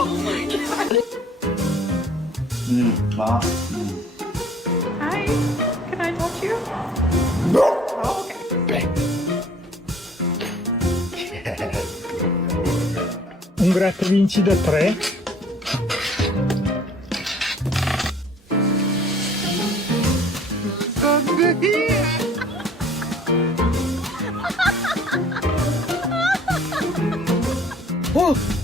Đó. Hi, can I touch you? Oh, okay. Un gratta vinci da 3. Oh!